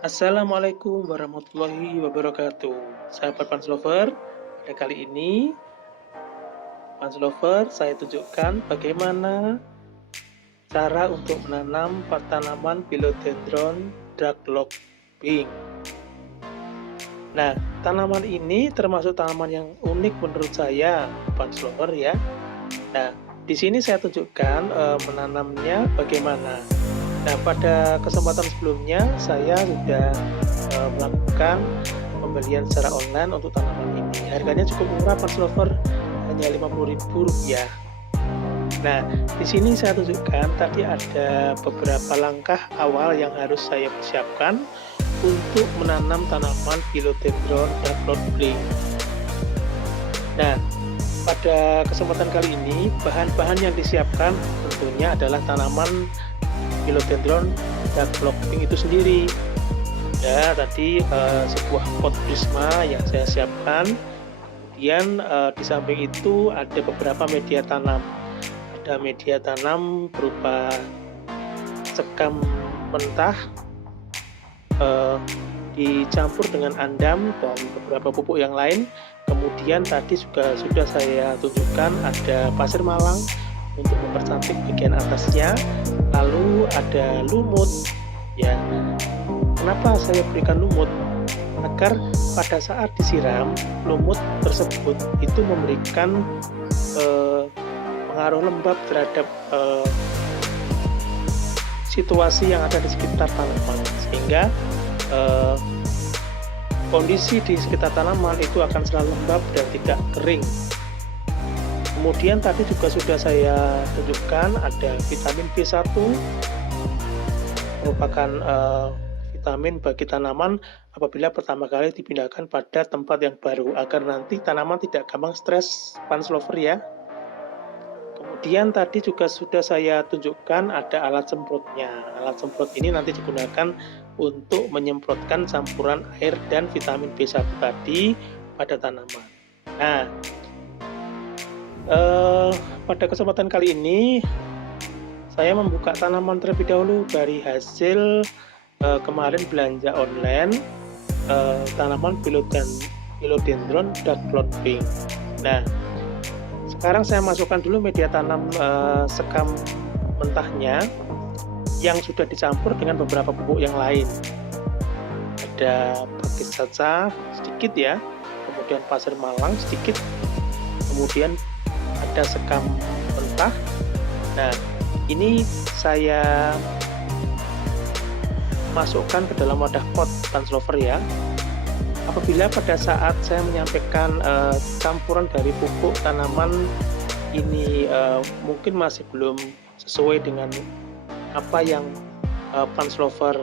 Assalamualaikum warahmatullahi wabarakatuh. Sahabat Fans Lover, pada kali ini Fans Lover saya tunjukkan bagaimana cara untuk menanam tanaman Philodendron Dark Pink. Nah, tanaman ini termasuk tanaman yang unik menurut saya, Fans Lover ya. Nah, di sini saya tunjukkan menanamnya bagaimana. Nah, pada kesempatan sebelumnya saya sudah melakukan pembelian secara online untuk tanaman ini. Harganya cukup murah, Fans Lover, hanya Rp50.000. Nah, di sini saya tunjukkan tadi ada beberapa langkah awal yang harus saya persiapkan untuk menanam tanaman Philodendron Dark Pink. Nah, pada kesempatan kali ini bahan-bahan yang disiapkan tentunya adalah tanaman Philodendron Dark Pink itu sendiri. Ya, tadi sebuah pot prisma yang saya siapkan. Kemudian di samping itu ada beberapa media tanam. Ada media tanam berupa sekam mentah dicampur dengan andam dan beberapa pupuk yang lain. Kemudian tadi juga sudah saya tunjukkan ada pasir malang untuk mempercantik bagian atasnya. Lalu ada lumut. Ya, kenapa saya berikan lumut? Agar pada saat disiram, lumut tersebut itu memberikan pengaruh lembab terhadap situasi yang ada di sekitar tanaman, sehingga kondisi di sekitar tanaman itu akan selalu lembab dan tidak kering. Kemudian tadi juga sudah saya tunjukkan ada vitamin B1, merupakan vitamin bagi tanaman apabila pertama kali dipindahkan pada tempat yang baru, agar nanti tanaman tidak gampang stres, Fans Lover ya. Kemudian tadi juga sudah saya tunjukkan ada alat semprotnya. Alat semprot ini nanti digunakan untuk menyemprotkan campuran air dan vitamin B1 tadi pada tanaman. Nah, pada kesempatan kali ini saya membuka tanaman terlebih dahulu dari hasil kemarin belanja online tanaman Philodendron Dark Pink. Nah, sekarang saya masukkan dulu media tanam sekam mentahnya yang sudah dicampur dengan beberapa pupuk yang lain. Ada pakis saja sedikit ya, kemudian pasir malang sedikit, kemudian ada sekam mentah. Nah, ini saya masukkan ke dalam wadah pot, Fans Lover ya. Apabila pada saat saya menyampaikan campuran dari pupuk tanaman ini mungkin masih belum sesuai dengan apa yang Fans Lover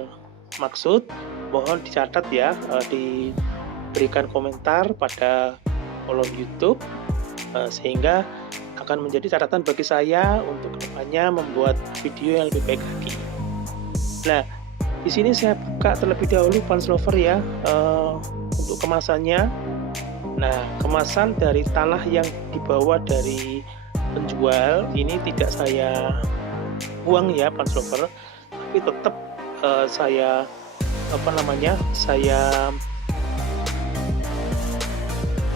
maksud, mohon dicatat ya, diberikan komentar pada kolom YouTube sehingga akan menjadi catatan bagi saya untuk kedepannya membuat video yang lebih baik lagi. Nah, di sini saya buka terlebih dahulu, Fans Lover ya, untuk kemasannya. Nah, kemasan dari tanah yang dibawa dari penjual ini tidak saya buang ya, Fans Lover, tapi tetap saya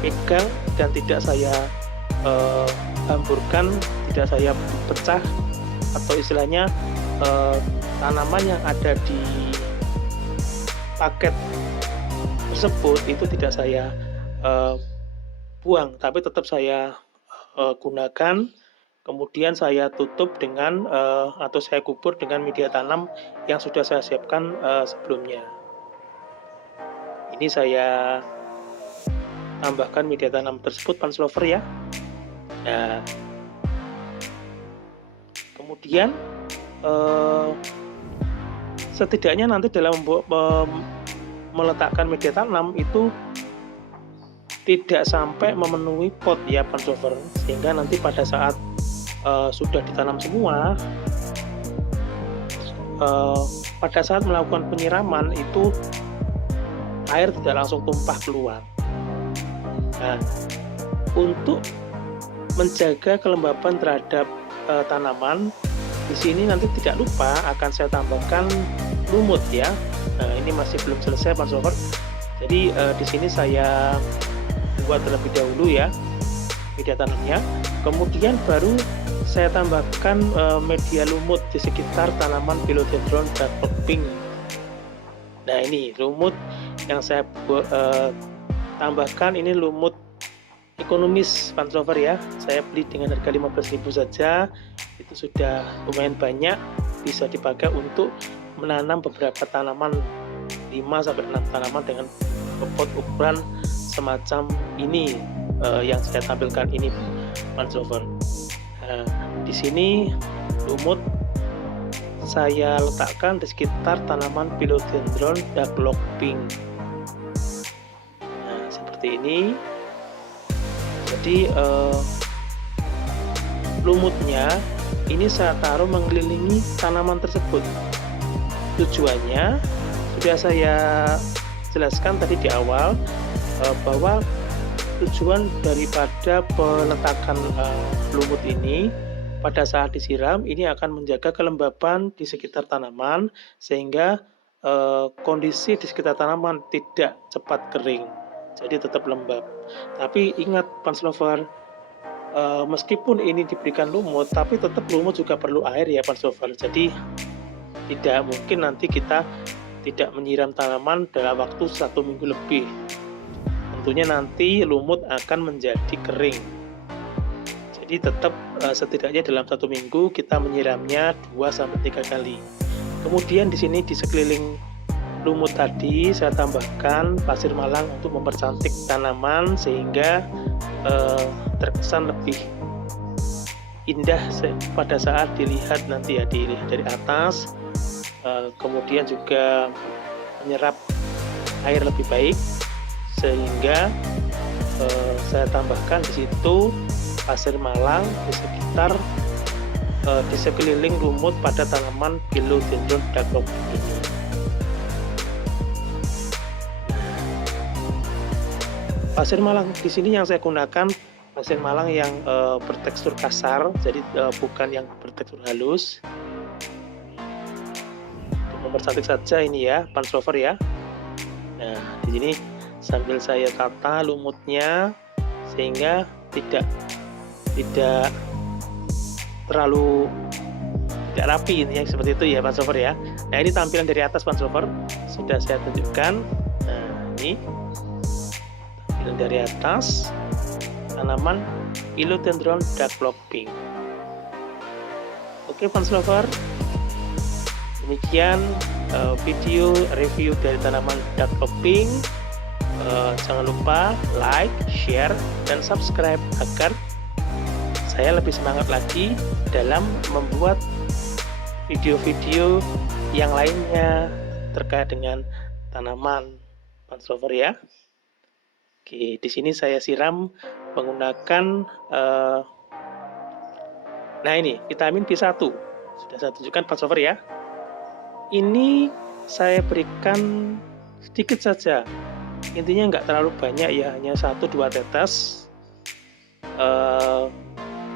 pegang dan tidak saya hamburkan, tidak saya pecah, atau istilahnya tanaman yang ada di paket tersebut itu tidak saya buang, tapi tetap saya gunakan. Kemudian saya tutup dengan atau saya kubur dengan media tanam yang sudah saya siapkan sebelumnya. Ini saya tambahkan media tanam tersebut, Fans Lover ya. Nah, kemudian setidaknya nanti dalam meletakkan media tanam itu tidak sampai memenuhi pot ya, Fans Lover, sehingga nanti pada saat sudah ditanam semua, pada saat melakukan penyiraman itu air tidak langsung tumpah keluar. Nah, untuk menjaga kelembapan terhadap tanaman, di sini nanti tidak lupa akan saya tambahkan lumut ya. Nah, ini masih belum selesai Fans Lover. Jadi di sini saya buat terlebih dahulu ya media tanamnya, kemudian baru saya tambahkan media lumut di sekitar tanaman Philodendron Dark Pink. Nah, ini lumut yang saya tambahkan, ini lumut ekonomis Fans Lover ya. Saya beli dengan harga 15.000 saja. Itu sudah lumayan banyak, bisa dipakai untuk menanam beberapa tanaman, 5-6 tanaman dengan pot ukuran semacam ini yang saya tampilkan ini Fans Lover. Nah, di sini lumut saya letakkan di sekitar tanaman Philodendron Dark Pink. Nah, seperti ini. Jadi lumutnya ini saya taruh mengelilingi tanaman tersebut. Tujuannya sudah saya jelaskan tadi di awal bahwa tujuan daripada peletakan lumut ini pada saat disiram ini akan menjaga kelembaban di sekitar tanaman sehingga kondisi di sekitar tanaman tidak cepat kering, jadi tetap lembab. Tapi ingat Fans Lover, meskipun ini diberikan lumut, tapi tetap lumut juga perlu air ya Fans Lover. Jadi tidak mungkin nanti kita tidak menyiram tanaman dalam waktu 1 minggu lebih. Tentunya nanti lumut akan menjadi kering. Jadi tetap setidaknya dalam 1 minggu kita menyiramnya 2-3 kali. Kemudian di sini di sekeliling lumut tadi saya tambahkan pasir malang untuk mempercantik tanaman sehingga terkesan lebih indah pada saat dilihat nanti ya, dilihat dari atas. Kemudian juga menyerap air lebih baik sehingga saya tambahkan di situ pasir malang di sekitar di sekeliling lumut pada tanaman Philodendron Dark Pink ini. Pasir malang di sini yang saya gunakan pasir malang yang bertekstur kasar, jadi bukan yang bertekstur halus. Untuk mempercantik saja ini ya Fans Lover ya. Nah, di sini sambil saya tata lumutnya sehingga tidak terlalu tidak rapi, ini seperti itu ya Fans Lover ya. Nah, ini tampilan dari atas Fans Lover sudah saya tunjukkan. Nah, ini tampilan dari atas tanaman Philodendron Dark Pink. Oke Fans Lover, demikian video review dari tanaman Dark Pink. Jangan lupa like, share, dan subscribe agar saya lebih semangat lagi dalam membuat video-video yang lainnya terkait dengan tanaman Fans Lover ya. Oke, di sini saya siram menggunakan nah ini vitamin B1 sudah saya tunjukkan Fans Lover ya. Ini saya berikan sedikit saja, intinya nggak terlalu banyak ya, hanya 1-2 tetes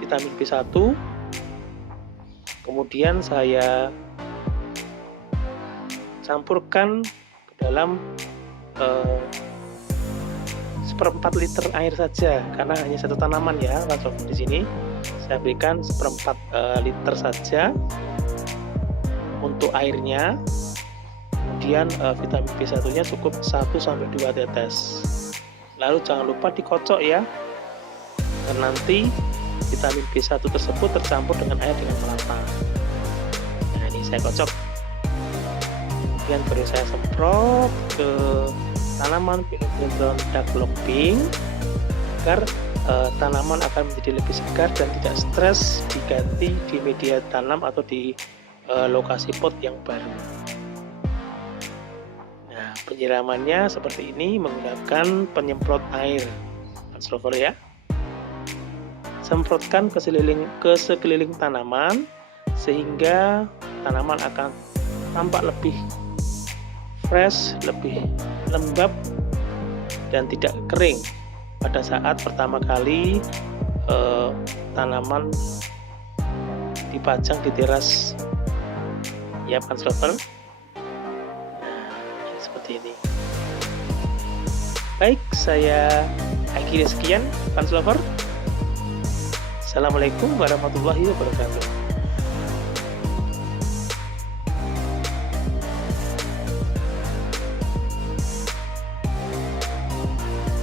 vitamin B1. Kemudian saya campurkan ke dalam 1/4 liter air saja, karena hanya satu tanaman ya. Langsung di sini saya berikan 1/4 liter saja untuk airnya. Kemudian vitamin B1-nya cukup 1-2 tetes. Lalu jangan lupa dikocok ya, dan nanti vitamin B1 tersebut tercampur dengan air dengan merata. Nah, ini saya kocok. Kemudian baru saya semprot ke tanaman Philodendron Dark Pink agar tanaman akan menjadi lebih segar dan tidak stres diganti di media tanam atau di lokasi pot yang baru. Nah, penyiramannya seperti ini menggunakan penyemprot air Fans Lover ya. Semprotkan ke sekeliling tanaman sehingga tanaman akan tampak lebih fresh, lebih lembab dan tidak kering pada saat pertama kali tanaman dipajang di teras ya Fans Lover. Nah, seperti ini. Baik, saya akhiri sekian, fans lover. Assalamualaikum warahmatullahi wabarakatuh.